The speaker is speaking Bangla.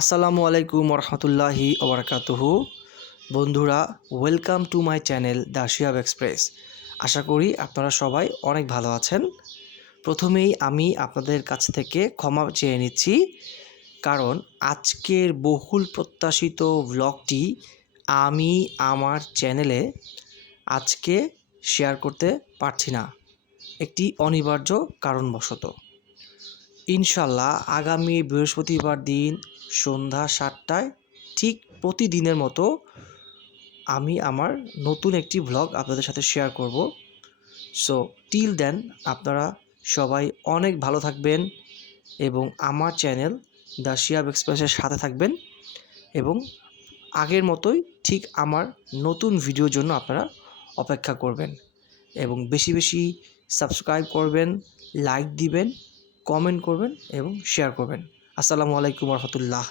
আসসালামু আলাইকুম রহমতুল্লাহি ওবরাকাতুহু। বন্ধুরা, welcome to my channel the Shihab express. আশা করি আপনারা সবাই অনেক ভালো আছেন। প্রথমেই আমি আপনাদের কাছ থেকে ক্ষমা চেয়ে নিচ্ছি, কারণ আজকের বহুল প্রত্যাশিত ভ্লগটি আমি আমার চ্যানেলে আজকে শেয়ার করতে পারছি না, একটি অনিবার্য কারণবশত। ইনশাল্লাহ আগামী বৃহস্পতিবার দিন সন্ধ্যা 7টায় ঠিক প্রতিদিনের মতো আমি আমার নতুন একটি ভ্লগ আপনাদের সাথে শেয়ার করব। সো টিল দেন আপনারা সবাই অনেক ভালো থাকবেন এবং আমার চ্যানেল দ্য শিহাব এক্সপ্রেসের সাথে থাকবেন, এবং আগের মতোই ঠিক আমার নতুন ভিডিওর জন্য আপনারা অপেক্ষা করবেন এবং বেশি বেশি সাবস্ক্রাইব করবেন, লাইক দিবেন, কমেন্ট করবেন এবং শেয়ার করবেন। আসসালামু আলাইকুম রহমতুল্লাহ।